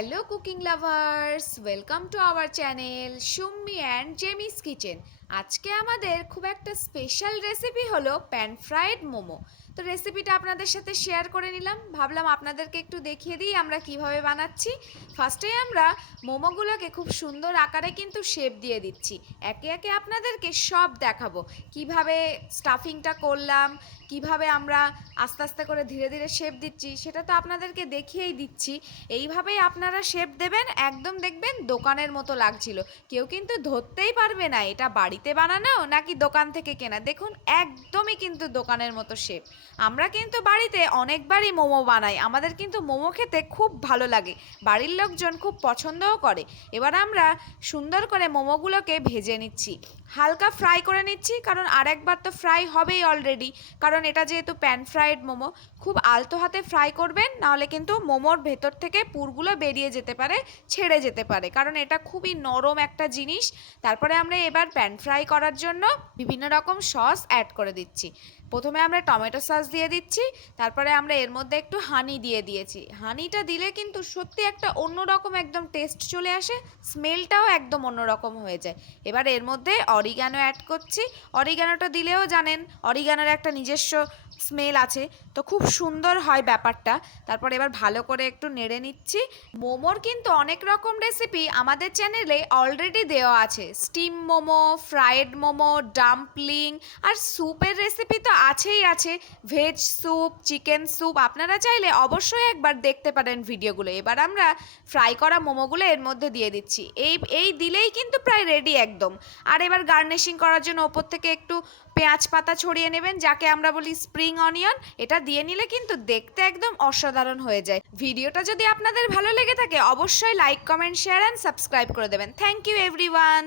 Hello cooking lovers, welcome to our channel Summi and Jemi's kitchen. আজকে আমাদের খুব একটা স্পেশাল রেসিপি হলো প্যান ফ্রাইড মোমো। তো রেসিপিটা আপনাদের সাথে শেয়ার করে নিলাম, ভাবলাম আপনাদেরকে একটু দেখিয়ে দিই আমরা কিভাবে বানাচ্ছি। ফার্স্টেই আমরা মোমোগুলোকে খুব সুন্দর আকারে কিন্তু শেপ দিয়ে দিচ্ছি। একে একে আপনাদেরকে সব দেখাবো কিভাবে স্টাফিংটা করলাম, কিভাবে আমরা আস্তে আস্তে করে ধীরে ধীরে শেপ দিচ্ছি, সেটা তো আপনাদেরকে দেখিয়েই দিচ্ছি। এইভাবেই আপনারা শেপ দেবেন, একদম দেখবেন দোকানের মতো লাগছিল, কেউ কিন্তু ধরতেই পারবে না এটা বাড়িতে বানানো নাকি দোকান থেকে কেনা। দেখুন একদমই কিন্তু দোকানের মতো শেপ। আমরা কিন্তু বাড়িতে অনেকবারই মোমো বানাই, আমাদের কিন্তু মোমো খেতে খুব ভালো লাগে, বাড়ির লোকজন খুব পছন্দও করে। এবার আমরা সুন্দর করে মোমোগুলোকে ভেজে নিচ্ছি, হালকা ফ্রাই করে নিচ্ছি, কারণ আরেকবার তো ফ্রাই হবেই অলরেডি, কারণ এটা যেহেতু প্যান ফ্রাইড মোমো। খুব আলতো হাতে ফ্রাই করবেন, নাহলে কিন্তু মোমোর ভেতর থেকে পুরগুলো বেরিয়ে যেতে পারে, ছেড়ে যেতে পারে, কারণ এটা খুবই নরম একটা জিনিস। তারপরে আমরা এবার প্যান ফ্রাই করার জন্য বিভিন্ন রকম সস অ্যাড করে দিচ্ছি। প্রথমে আমরা টমেটো সস দিয়ে দিচ্ছি, তারপরে আমরা এর মধ্যে একটু হানি দিয়ে দিয়েছি। হানিটা দিলে কিন্তু সত্যি একটা অন্যরকম একদম টেস্ট চলে আসে, স্মেলটাও একদম অন্যরকম হয়ে যায়। এবার এর মধ্যে অরিগানো অ্যাড করছি। অরিগানোটা দিলেও জানেন অরিগানোর একটা নিজস্ব স্মেল আছে, তো খুব সুন্দর হয় ব্যাপারটা। তারপর এবার ভালো করে একটু নেড়ে নিচ্ছি। মোমোর কিন্তু অনেক রকম রেসিপি আমাদের চ্যানেলে অলরেডি দেওয়া আছে, steam momo, fried momo, dumpling, আর স্যুপের রেসিপি তো আছেই আছে, ভেজ স্যুপ, চিকেন স্যুপ। আপনারা চাইলে অবশ্যই একবার দেখতে পারেন ভিডিওগুলো। এবার আমরা ফ্রাই করা মোমোগুলো এর মধ্যে দিয়ে দিচ্ছি, এই দিলেই কিন্তু প্রায় রেডি একদম। আর এবার গার্নিশিং করার জন্য ওপর থেকে একটু পেঁয়াজ পাতা ছড়িয়ে নেবেন, যাকে আমরা বলি স্প্রিং অনিয়ন। এটা দিয়ে নিলে কিন্তু দেখতে একদম অসাধারণ হয়ে যায়। ভিডিওটা যদি আপনাদের ভালো লেগে থাকে অবশ্যই like, comment, share and subscribe করে দেবেন। Thank you everyone.